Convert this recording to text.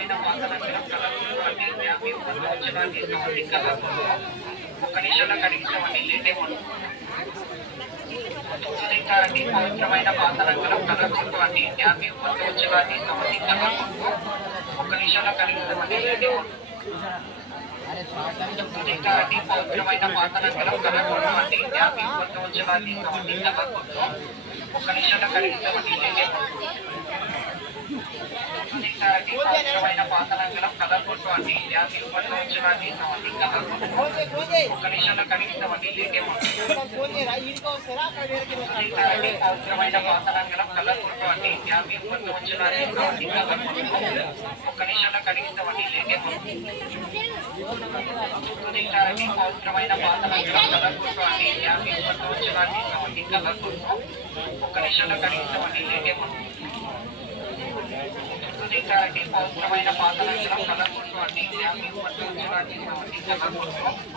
పవిత్రమైన పాత్రలను కలగొట్టుకోండి. మీ ఉపయోగించడానికి కావాలి కలగొట్టు. ఒక్క నిమిషంలో కడిగిస్తామండి లేటేమో. తుదించడానికి పవిత్రమైన పాత్రలను కలగొట్టుకోండి. మీ ఉపయోగించడానికి కావాలి కలగొట్టు. ఒక్క నిమిషంలో కడిగిస్తామండి లేటేమో. తుదించడానికి పవిత్రమైన పాత్రలను కలగొట్టుకోండి. మీ ఉపయోగించడానికి కావాలి కలగొట్టు. ఒక్క నిమిషంలో కడిగిస్తామండి లేటేమో. పవిత్రమైన పాత్రలను కలగొట్టుకోండి. మీ ఉపయోగించడానికి కావాలి కలగొట్టు. ఒక్క నిమిషంలో కడిగిస్తామండి లేటేమో. పవిత్రమైన పాత్రలను కలగొట్టుకోండి. మీ ఉపయోగించడానికి కావాలి కలగొట్టు. ఒక్క నిమిషంలో కడిగిస్తామండి లేటేమో. పవిత్రమైన పాత్రలను కలగొట్టుకోండి. మీ ఉపయోగించడానికి కావాలి కలగొట్టు. ఒక్క నిమిషంలో కడిగిస్తామండి లేటేమో. పవిత్రమైన పాత్రలను కలగొట్టుకోండి. మీ ఉపయోగించడానికి కావాలి కలగొట్టు.